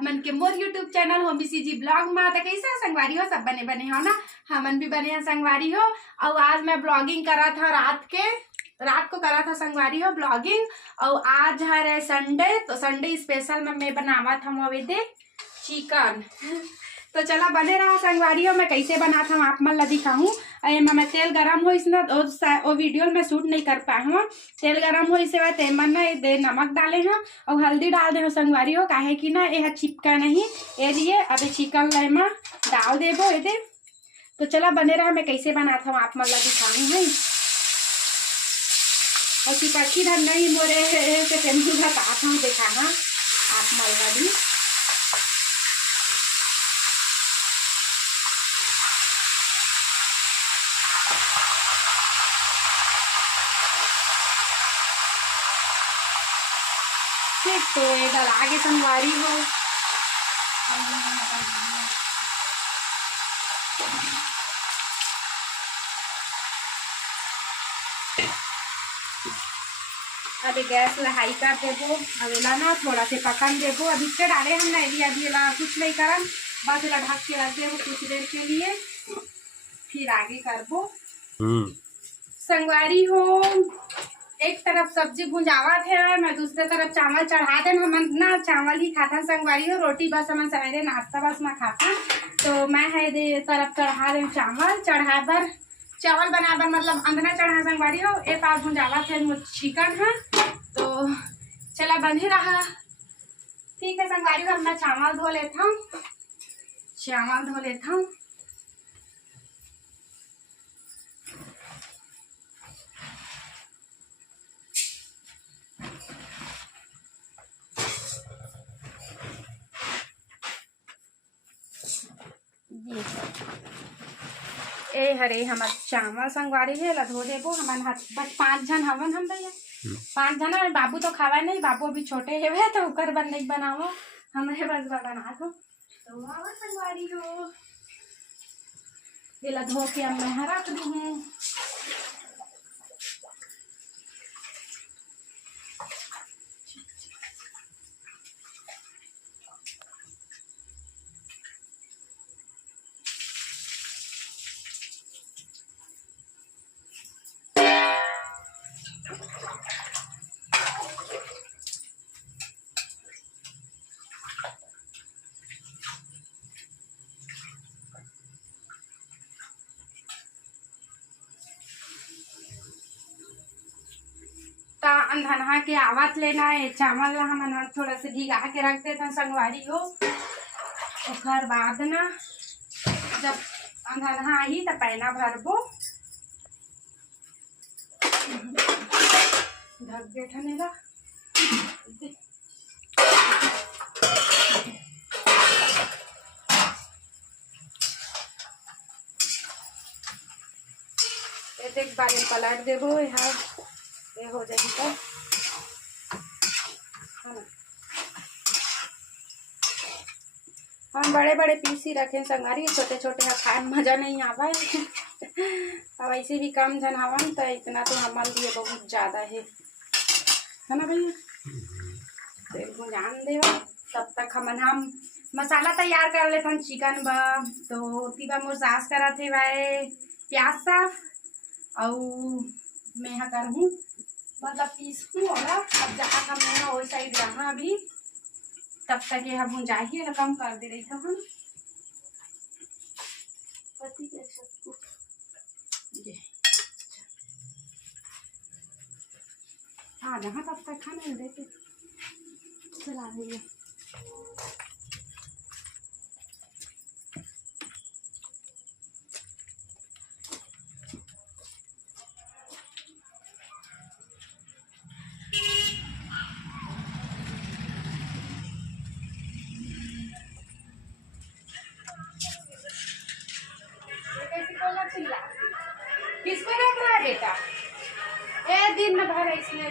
आप मन के मोर यूट्यूब चैनल हो BCG ब्लॉग में। तो कैसे संगवारी हो, सब बने बने हो ना, हमन भी बने हैं संगवारी हो। और आज मैं ब्लॉगिंग करा था रात को करा था संगवारी हो ब्लॉगिंग। और आज है संडे, तो संडे स्पेशल में मैं बनावा था मोवेदे चिकन। तो चला बने रहा संगवारी हो। मैं कैसे बनाता हूँ आप मन ला दिखाऊँ। मैं तेल गरम हो इसने वो वीडियो में शूट नहीं कर पाया हूँ। तेल गरम हो इसे ते मन दे नमक डाले हैं और हल्दी डाल दे संगवारी हो, काहे कि ना यह चिपका नहीं ये लिए। अभी चिकन ले में डाल देबो ये। तो चला बने रहा मैं कैसे बनाता हूँ आप मन ला दिखाऊँ है। और चिपकी धन नहीं मोरे से टेंशन बताता हूँ देखा हाँ आप मन ला भी। ठीक तो इधर आगे संगवारी हो। अभी गैस हाई कर देबो। अभी ना थोड़ा से पकन देबो। अभी के डाले हम नहीं अभी कुछ नहीं करन, बस ढक के रख देबो कुछ देर के लिए, फिर आगे करबो। संगवारी हो एक तरफ सब्जी भुंजावा थे, मैं दूसरे तरफ चावल चढ़ा दे। हम ना चावल ही खाता संगवारी हो, रोटी बस हम सवेरे नाश्ता बस में खाता। तो मैं है दे तरफ चढ़ा दे चावल चढ़ा बर, चावल बना बर मतलब अंगना चढ़ा संगवारी हो। एक पास भुंजावा थे चिकन है। तो चला बंधे रहा। ठीक है संगवारी हो, मैं चावल धो लेता हूँ। ए हरे हमार चावल संगवारी है ला धो देबो। हमारे हाथ बस 5 जन हवन हम भैया 5 जन। बाबू तो खावा नहीं, बाबू अभी छोटे है तो उकर बन नहीं बनाओ, हमारे बस बना दो। तो आवा संगवारी हो ये ला धो के अब मैं रख दूँ। अंधनहा के आवत लेना है चावल ला हम थोड़ा से भिगा के रख देते संगवारी हो। ओकर बाद ना जब अंधनहा आई तो पैना भरबो ढक बैठने ला। एक बार पलट देबो यहाँ ये हो जाएगी। तो हम बड़े बड़े पीस ही रखे संगारी, छोटे छोटे खाए मजा नहीं आवा है। अब ऐसे भी कम जन हवन तो इतना तो हमारे लिए बहुत ज्यादा है ना भैया। तेल को जान दे तब तक हम मसाला तैयार कर लेते हैं चिकन बा। तो तीबा मोर सास करा थे भाई प्याज साफ और मैं करूँ मतलब पीसू होगा। अब जहाँ का मैं वो साइड जहाँ भी तब तक ये हम जाइए ना कम कर दे रही था हम पति के सबको ये हाँ जहाँ तब तक खाना देते चला रही है। किसको देख रहा है बेटा, ए दिन भर इसने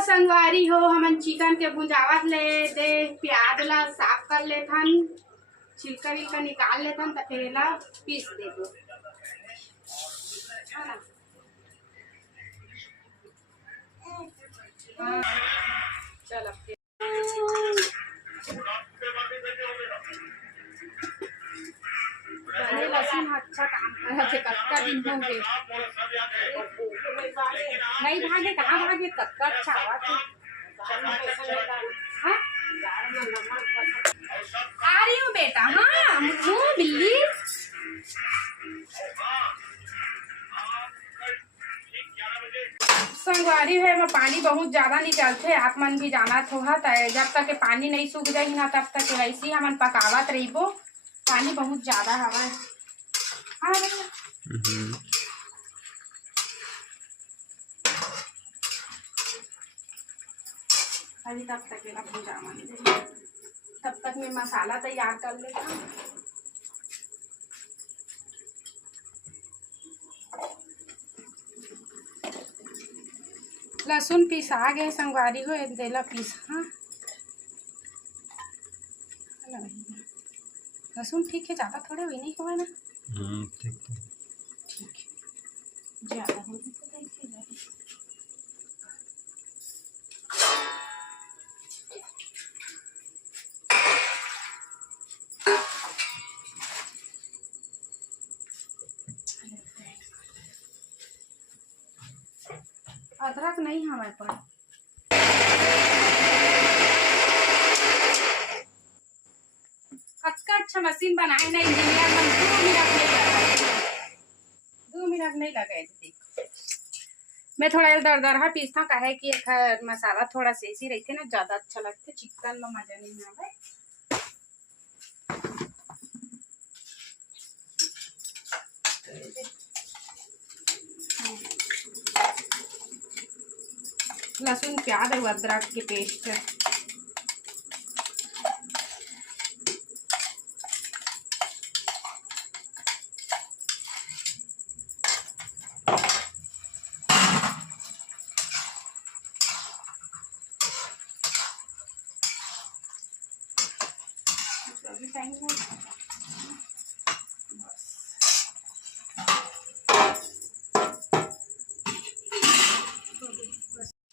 संगवारी हो। हम चिकन के भुंजावत ले दे, प्याज ला साफ कर लेथन, छिलका विलका निकाल लेथन, तो फिर ला पीस देबो। चल अच्छा काम करा थे, कक्का दिन हो गए नहीं भागे, कहाँ भागे, कक्का अच्छा हुआ थे। हाँ? आ रही हूँ बेटा। हाँ मुन्नू बिल्ली संगवारी है में पानी बहुत ज्यादा निकलते, आप मन भी जाना थोड़ा, जब तक पानी नहीं सूख जाए ना तब तक वैसे ही हमन पकावत रहीबो। पानी बहुत ज्यादा हवा है। हाँ अभी तब तक तब तक मैं मसाला तैयार कर लेता हूँ। लहसुन पिसा गए संगवारी हो, एक देला पीस। हाँ लहसुन ठीक है, ज़्यादा थोड़े हुई नहीं हुआ ना। ठीक है, ज़्यादा हो तो अदरक नहीं हमारे पास। अच्छा मशीन बनाए ना इंजीनियर, हम 2 मिनट नहीं लगाए थे। मैं थोड़ा दरदरा पीसता हूँ, कहे कि मसाला थोड़ा सेसी रहते ना, ज्यादा अच्छा लगता, चिकन में मजा नहीं आवे। लहसुन प्याज और अदरक के पेस्ट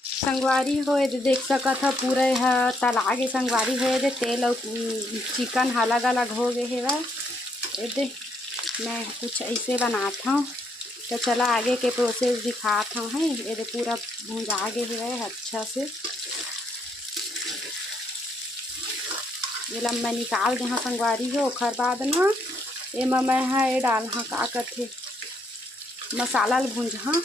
संगवारी हो देख सका था पूरा है तला के संगवारी हो तेल और चिकन अलग अलग हो गए है वह। मैं कुछ ऐसे बनाता हूँ तो चला आगे के प्रोसेस दिखाता हूँ। है ये पूरा भुंजा गए है अच्छा से। ये लम्बा निकाल दे हाँ संगवारी हो, ओखर बाद ना ये मैं हाँ ये डाल हाँ का करते मसाला भूंज। हाँ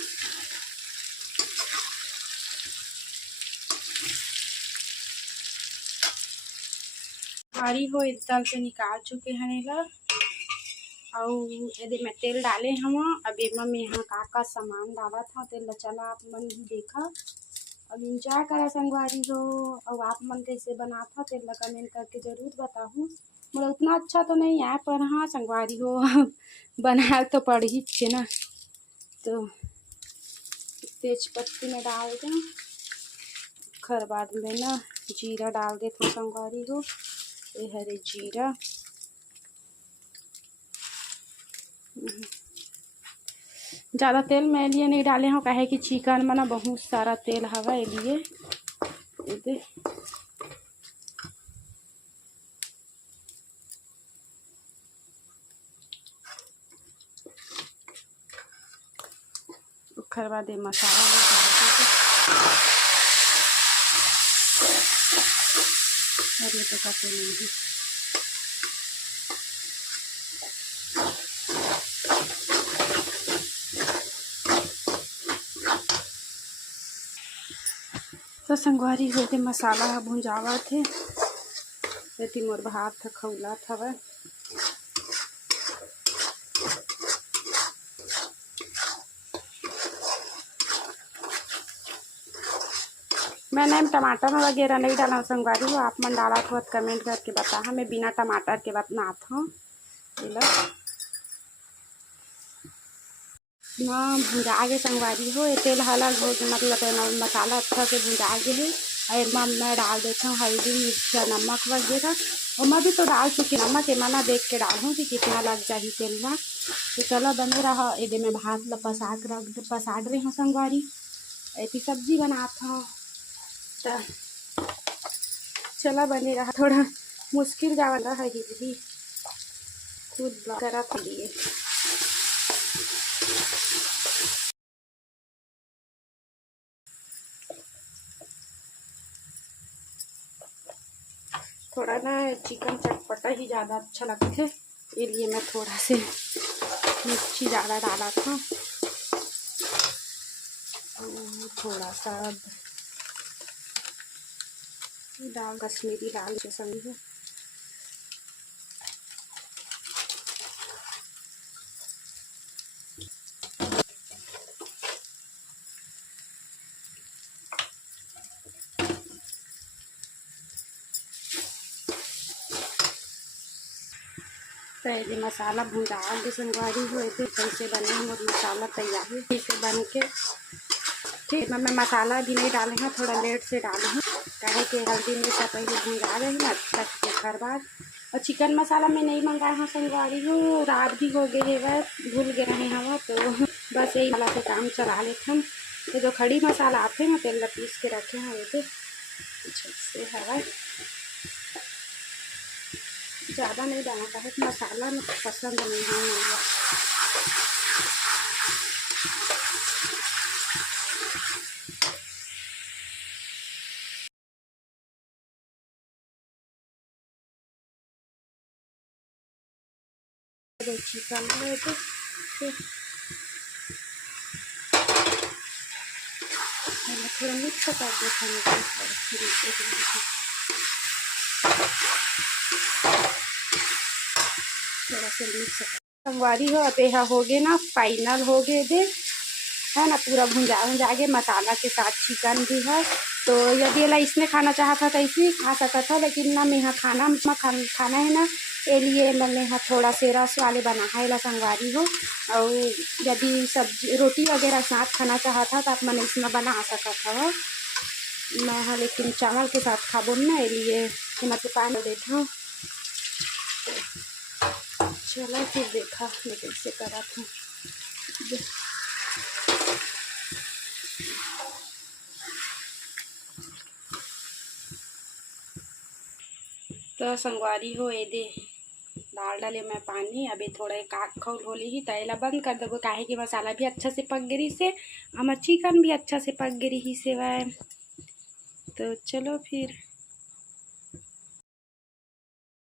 हरी हो इस दाल से निकाल चुके हैं नीला और यदि मैं तेल डाले हम अभी मैं यहाँ का सामान डाला था तेल चला आप मन भी देखा। अब इंजॉय करा संगवारी हो और आप मन कैसे बना था तेल कमेंट करके ज़रूर बताऊँ। मतलब उतना अच्छा तो नहीं है पर हाँ संगवारी हो बनाया तो पड़ ही थे ना। तो तेज पत्ती में डाल दें, खर बाद में ना जीरा डाल दे तो संगवारी हो, ये हरे जीरा ज़्यादा तेल मैं लिए नहीं डाले हूँ कहे कि चिकन में ना बहुत सारा तेल हवा लिए दे। उसके बाद ये मसाला और ये तो काटे नहीं तो संगवारी होते मसाला भुंजावा थे यदि मोर भात खौला था वह। मैंने टमाटर वगैरह नहीं डाला संगवारी हो, आप मन डाला तो कमेंट करके बता। मैं बिना टमाटर के बनाता हूँ ना भुंजा के संगवारी हो। ये तेल अलग हो गया मतलब मसाला अच्छा से भुंजा के है और मैं डाल देता हूँ हल्दी मिर्च नमक वगैरह और मैं भी तो डाल चुकी नमक ये मना देख के डालूँ कि कितना लग जाए तेल में। तो चलो बने रहा ये मैं भात पसाड़ रही हूँ संगवारी ऐसी सब्जी बनाता हूँ। तो चला बने रहा थोड़ा मुश्किल जावा रहा ही खुद करा लिए। मोला ना चिकन चटपटा ही ज़्यादा अच्छा लगता है, इसलिए मैं थोड़ा से मिर्ची ज़्यादा डाला था और थोड़ा सा दाल कश्मीरी लाल जैसा है। पहले मसाला भुंजा के संगवारी हुए थे, कैसे बने हम और मसाला तैयार है इसे बन के। ठीक, मैं मसाला भी नहीं डाले हैं, थोड़ा लेट से डाले हैं, कहे कि हल्दी मिर्च पहले भुंजा रहे हैं तक के बाद। और चिकन मसाला में नहीं मंगाया हाँ संगवारी हो, रात भी हो गए है, भूल गए रहे हवा, तो बस यही वाला से काम चला लेते हम। तो जो खड़ी मसाला आते हैं तेल पीस के रखे हैं ये थे से हवा ज़्यादा नहीं डालना है, मसाला में पसंद नहीं है मुझे। चिकन है तो थोड़ा मिक्स कर देते थोड़ा सा मिक्स संगवारी हो। अब यह हो गए ना, फाइनल हो गए दे है ना, पूरा भुंजा के मसाला के साथ चिकन भी है। तो यदि ला इसमें खाना चाहता था ऐसे ही खा सकता था, लेकिन ना मैं यहाँ खाना है ना, ये लिए मैंने यहाँ थोड़ा से रस वाले बना है ला संगवारी हो। और यदि सब्जी रोटी वगैरह साथ खाना चाहता था तो मैंने इसमें बना सकता था मैं हाँ, लेकिन चावल के साथ खाबो ना, ये लिए मैं तो पानी देता हूँ। चलो फिर देखा मैं कैसे करा था। तो संगवारी हो ये दे डाल डाले मैं पानी, अभी थोड़ा एक आग खौल होली ही तैला बंद कर देबो, काहे कि मसाला भी अच्छा से पक गई से, हमार चिकन भी अच्छा से पक गई ही से। तो चलो फिर।